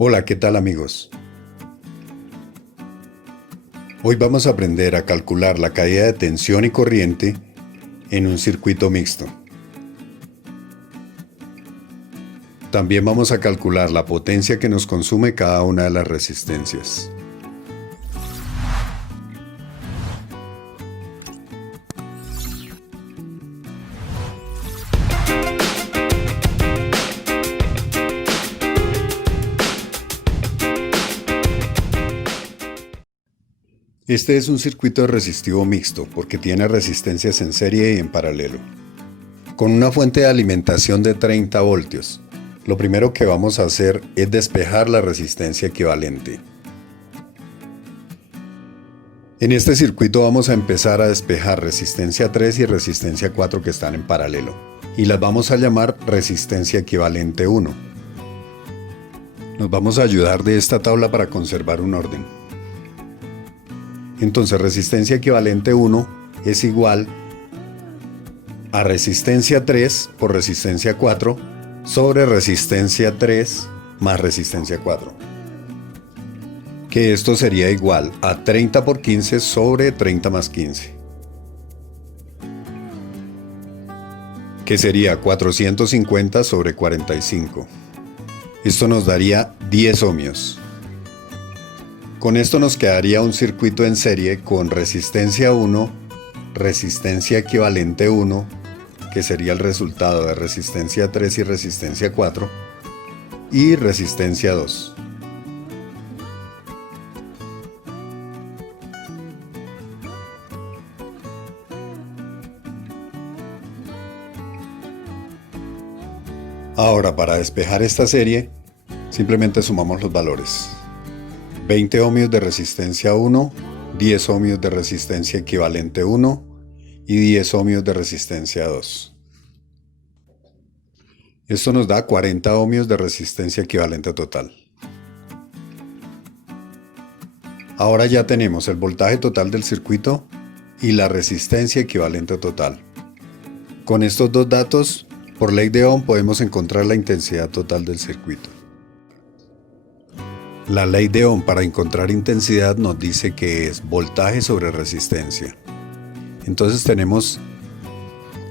Hola, ¿qué tal amigos? Hoy vamos a aprender a calcular la caída de tensión y corriente en un circuito mixto. También vamos a calcular la potencia que nos consume cada una de las resistencias. Este es un circuito resistivo mixto porque tiene resistencias en serie y en paralelo. Con una fuente de alimentación de 30 voltios, lo primero que vamos a hacer es despejar la resistencia equivalente. En este circuito vamos a empezar a despejar resistencia 3 y resistencia 4 que están en paralelo, y las vamos a llamar resistencia equivalente 1. Nos vamos a ayudar de esta tabla para conservar un orden. Entonces resistencia equivalente 1 es igual a resistencia 3 por resistencia 4 sobre resistencia 3 más resistencia 4. Que esto sería igual a 30 por 15 sobre 30 más 15. Que sería 450 sobre 45. Esto nos daría 10 ohmios. Con esto nos quedaría un circuito en serie con resistencia 1, resistencia equivalente 1, que sería el resultado de resistencia 3 y resistencia 4, y resistencia 2. Ahora, para despejar esta serie, simplemente sumamos los valores. 20 ohmios de resistencia 1, 10 ohmios de resistencia equivalente 1 y 10 ohmios de resistencia 2. Esto nos da 40 ohmios de resistencia equivalente total. Ahora ya tenemos el voltaje total del circuito y la resistencia equivalente total. Con estos dos datos, por ley de Ohm podemos encontrar la intensidad total del circuito. La ley de Ohm para encontrar intensidad nos dice que es voltaje sobre resistencia. Entonces tenemos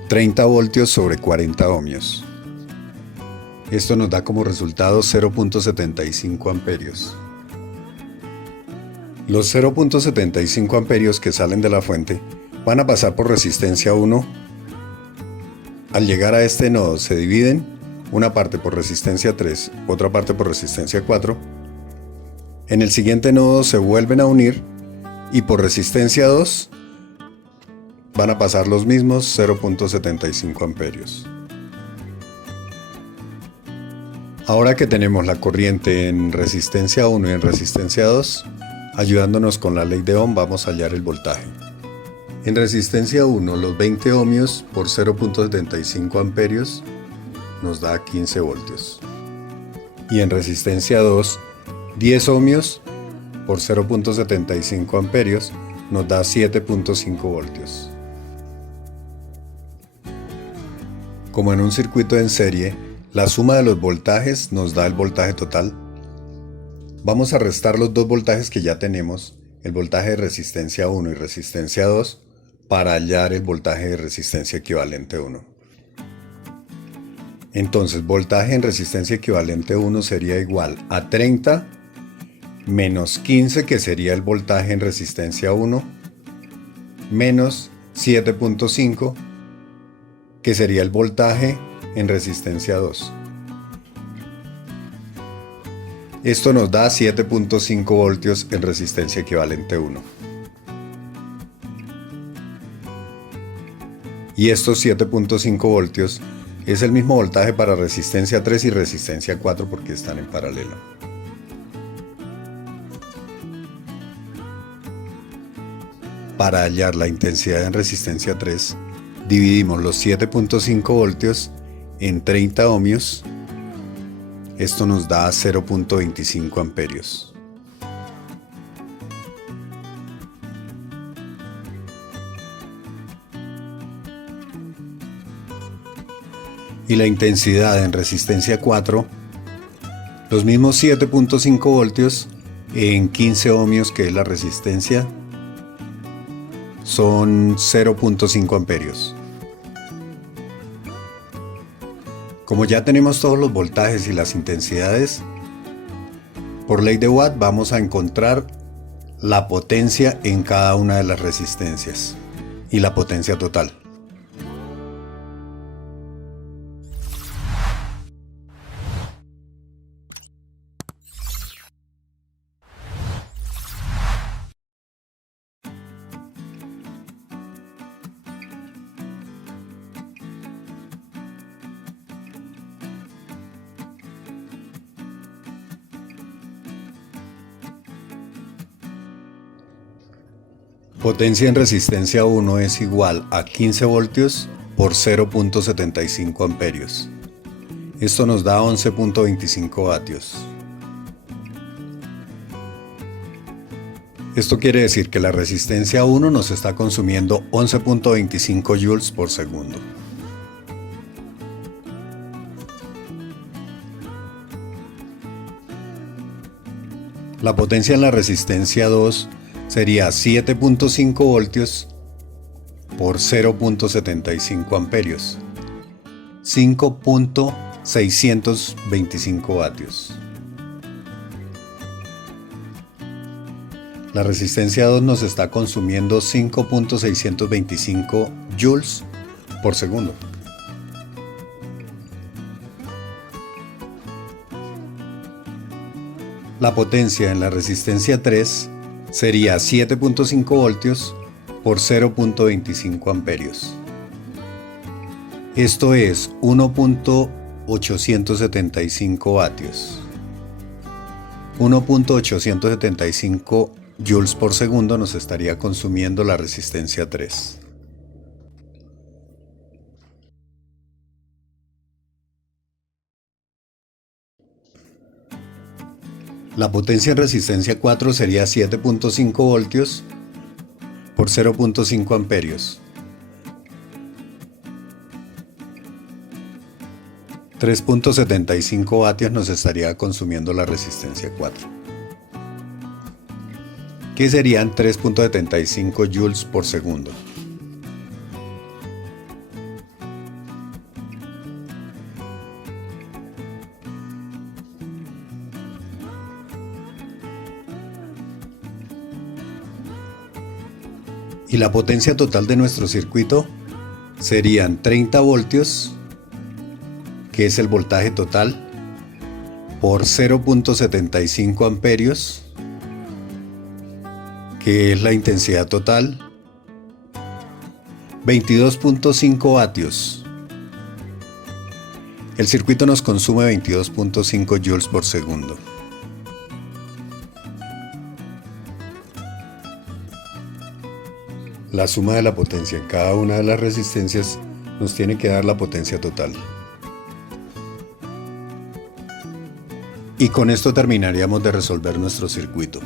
30 voltios sobre 40 ohmios. Esto nos da como resultado 0.75 amperios. Los 0.75 amperios que salen de la fuente van a pasar por resistencia 1. Al llegar a este nodo se dividen, una parte por resistencia 3, otra parte por resistencia 4. En el siguiente nodo se vuelven a unir y por resistencia 2 van a pasar los mismos 0.75 amperios. Ahora que tenemos la corriente en resistencia 1 y en resistencia 2, ayudándonos con la ley de Ohm vamos a hallar el voltaje. En resistencia 1 los 20 ohmios por 0.75 amperios nos da 15 voltios. Y en resistencia 2, 10 ohmios por 0.75 amperios nos da 7.5 voltios. Como en un circuito en serie, la suma de los voltajes nos da el voltaje total. Vamos a restar los dos voltajes que ya tenemos, el voltaje de resistencia 1 y resistencia 2, para hallar el voltaje de resistencia equivalente 1. Entonces, voltaje en resistencia equivalente 1 sería igual a 30 menos 15, que sería el voltaje en resistencia 1, menos 7.5, que sería el voltaje en resistencia 2. Esto nos da 7.5 voltios en resistencia equivalente 1. Y estos 7.5 voltios es el mismo voltaje para resistencia 3 y resistencia 4 porque están en paralelo. Para hallar la intensidad en resistencia 3, dividimos los 7.5 voltios en 30 ohmios. Esto nos da 0.25 amperios. Y la intensidad en resistencia 4 Los mismos 7.5 voltios en 15 ohmios, que es la resistencia, son 0.5 amperios. Como ya tenemos todos los voltajes y las intensidades, por ley de Watt vamos a encontrar la potencia en cada una de las resistencias y la potencia total. Potencia en resistencia 1 es igual a 15 voltios por 0.75 amperios. Esto nos da 11.25 vatios. Esto quiere decir que la resistencia 1 nos está consumiendo 11.25 joules por segundo. La potencia en la resistencia 2 sería 7.5 voltios por 0.75 amperios, 5.625 vatios. La resistencia 2 nos está consumiendo 5.625 joules por segundo. La potencia en la resistencia 3 sería 7.5 voltios por 0.25 amperios. Esto es 1.875 vatios. 1.875 joules por segundo nos estaría consumiendo la resistencia 3. La potencia en resistencia 4 sería 7.5 voltios por 0.5 amperios. 3.75 vatios nos estaría consumiendo la resistencia 4. Que serían 3.75 joules por segundo. Y la potencia total de nuestro circuito serían 30 voltios, que es el voltaje total, por 0.75 amperios, que es la intensidad total, 22.5 vatios. El circuito nos consume 22.5 joules por segundo. La suma de la potencia en cada una de las resistencias nos tiene que dar la potencia total. Y con esto terminaríamos de resolver nuestro circuito.